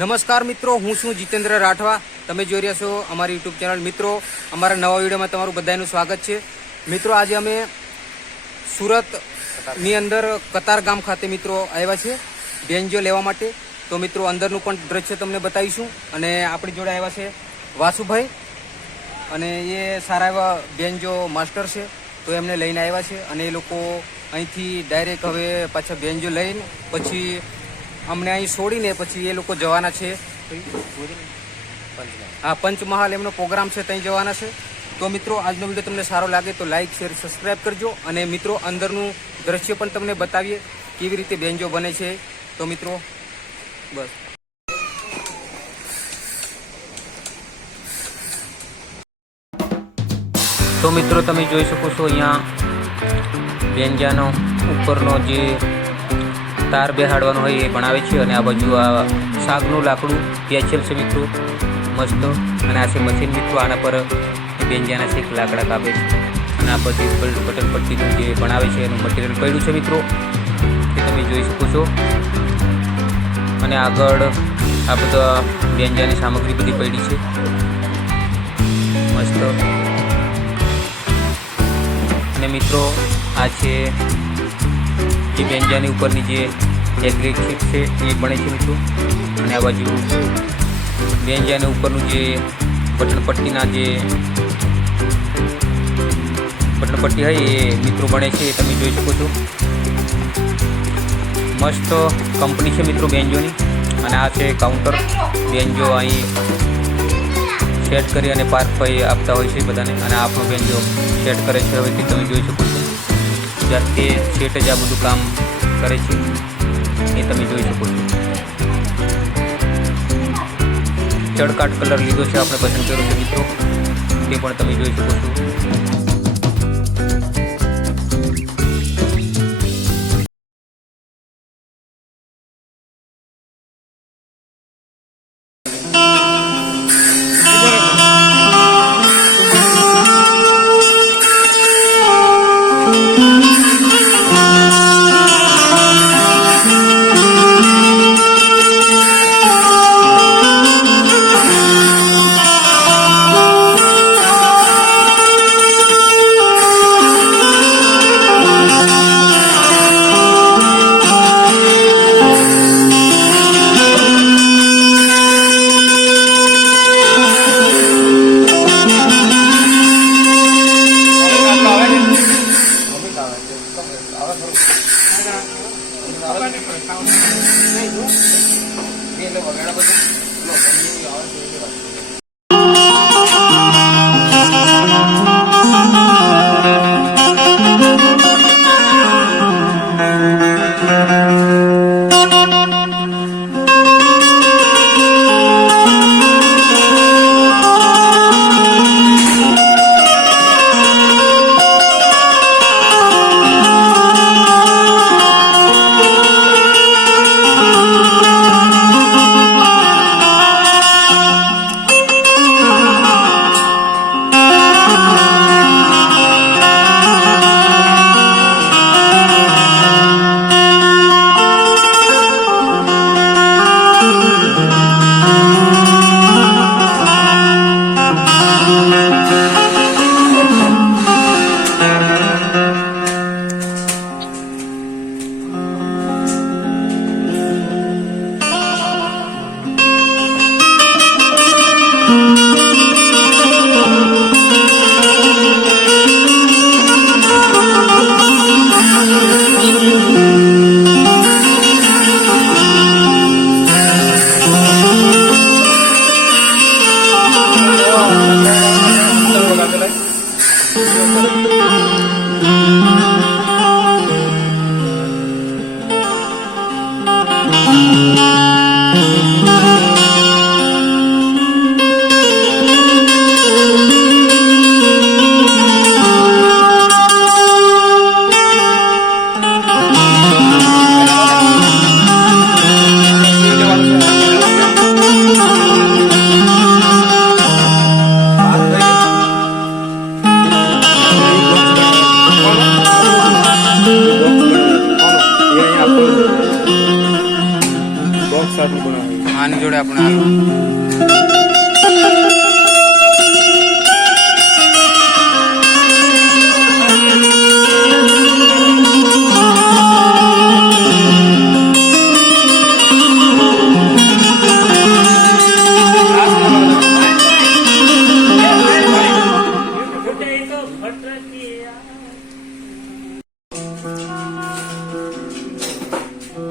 નમસ્કાર મિત્રો, હું છું જીતેન્દ્ર રાઠવા. તમે જોઈ રહ્યા છો અમારી યુટ્યુબ ચેનલ. મિત્રો, અમારા નવા વિડીયોમાં તમારું બધાનું સ્વાગત છે. મિત્રો, આજે અમે સુરતની અંદર કતાર ગામ ખાતે મિત્રો આવ્યા છે બેન્જો લેવા માટે. તો મિત્રો, અંદરનું પણ દ્રશ્ય તમને બતાવીશું. અને આપણી જોડે આવ્યા છે વાસુભાઈ, અને એ સારા એવા બેન્જો માસ્ટર છે. તો એમને લઈને આવ્યા છે, અને એ લોકો અહીંથી ડાયરેક્ટ હવે પાછા બેન્જો લઈને પછી અમને અહીં છોડીને પછી એ લોકો જવાના છે. હા, પંચમહાલ એમનો પ્રોગ્રામ છે, ત્યાં જવાના છે. તો મિત્રો, આજનો વિડીયો તમને સારો લાગે તો લાઇક, શેર, સબસ્ક્રાઈબ કરજો. અને મિત્રો, અંદરનું દ્રશ્ય પણ તમને બતાવીએ કેવી રીતે બેન્જો બને છે. તો મિત્રો, બસ. તો મિત્રો, તમે જોઈ શકો છો અહીંયા બેન્જાનો ઉપરનો જે તાર બેહાડવાનો હોય એ બનાવે છે. અને આ બાજુ આ શાકનું લાકડું પેચેલ છે મિત્રો, મસ્ત. અને આ છે મશીન મિત્રો, આના પર બેન્જાના છે લાકડા કાપે છે. અને આ બધી બટન પટ્ટીનું જે બનાવે છે એનું મટીરિયલ પડ્યું છે મિત્રો, એ તમે જોઈ શકો છો. અને આગળ આ બધા બેન્જાની સામગ્રી બધી પડી છે, મસ્ત. અને મિત્રો, આ છે જે બેન્જાની ઉપરની જે એગ્રીક શીટ છે એ બને છે મિત્રો. અને આ બાજુ બેન્જાની ઉપરનું જે બટન પટ્ટીના જે બટન પટ્ટી હોય એ મિત્રો બને છે, એ તમે જોઈ શકો છો. મસ્ત કંપની છે મિત્રો બેન્જોની. અને આ છે કાઉન્ટર. બેન્જો અહીં સેટ કરી અને પાર્ક પર આપતા હોય છે બધાને. અને આપણો બેન્જો સેટ કરે છે હવેથી, તમે જોઈ શકો છો. જાતે સેટ જ આ બધું કામ કરે છે, એ તમે જોઈ શકો છો. ચડકાટ કલર લીધો છે, આપણે પસંદ કર્યો છે મિત્રો, તે પણ તમે જોઈ શકો છો. આની જોડે આપણે હાલવા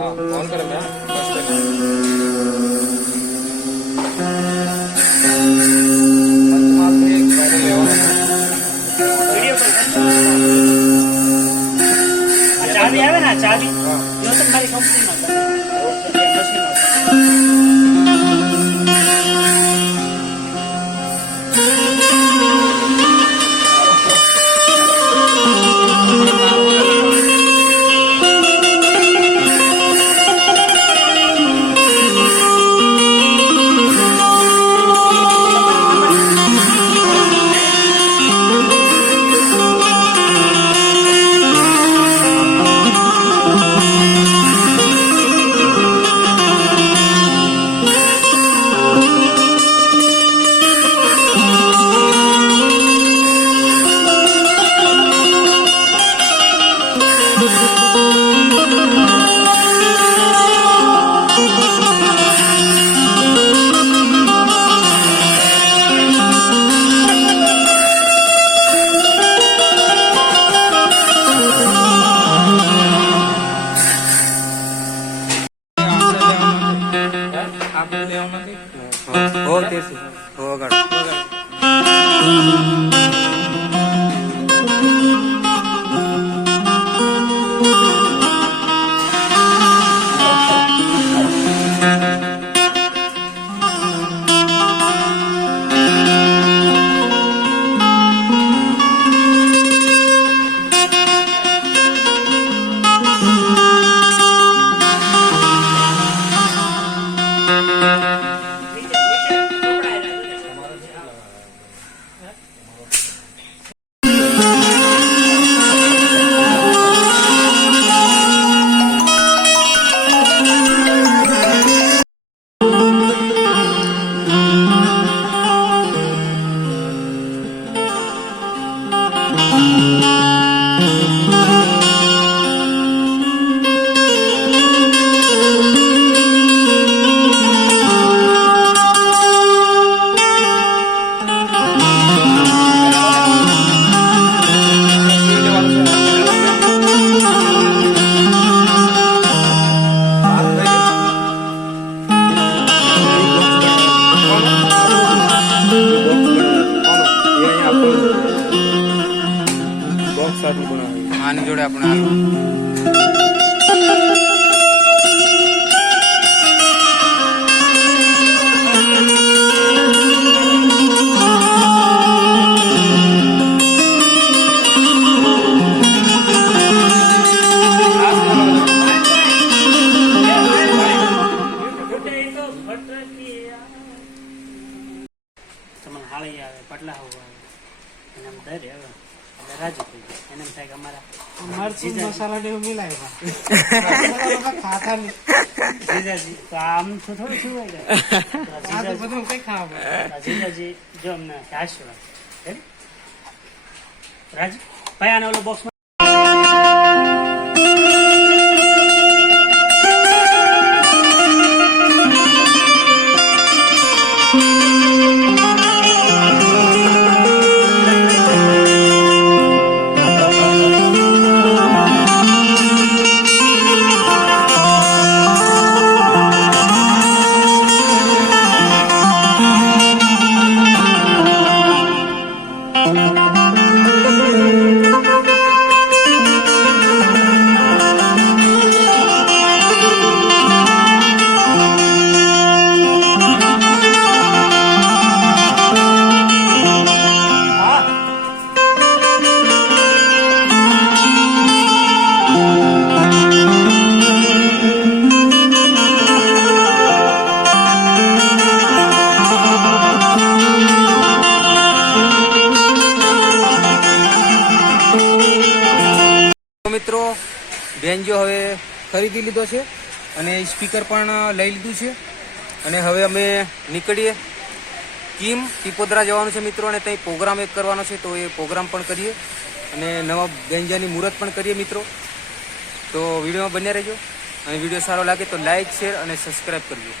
ऑन कर मैं चाबी आवे ना चाबी जो तो मारी कंपनी में हो तेच हो गाड આની જોડે આપણે હાલવા हाली आवे पटला हुआ एनम डरे હવે राजू एनम થાય કે અમારા મરચું મસાલા ને મિલાવ્યા ખાતા નહીં જીજાજી તો આમ થોડું શું હોય આ તો બધું કઈ ખાવા જીજાજી જો અમને આશીર્વાદ રાજ ભાઈ આને ઓલો બોક્સ મિત્રો બેન્જો હવે ખરીદી લીધો છે અને સ્પીકર પણ લઈ લીધું છે અને હવે અમે નીકળીએ કીમ પીપોદરા જવાનું છે મિત્રો, અને ત્યાં પ્રોગ્રામ એક કરવાનો છે, તો એ પ્રોગ્રામ પણ કરીએ અને નવા બેન્જાની મુહૂર્ત પણ કરીએ મિત્રો. તો વિડીયોમાં બન્યા રહેજો, અને વિડીયો સારો લાગે તો લાઇક, શેર અને સબસ્ક્રાઈબ કરજો.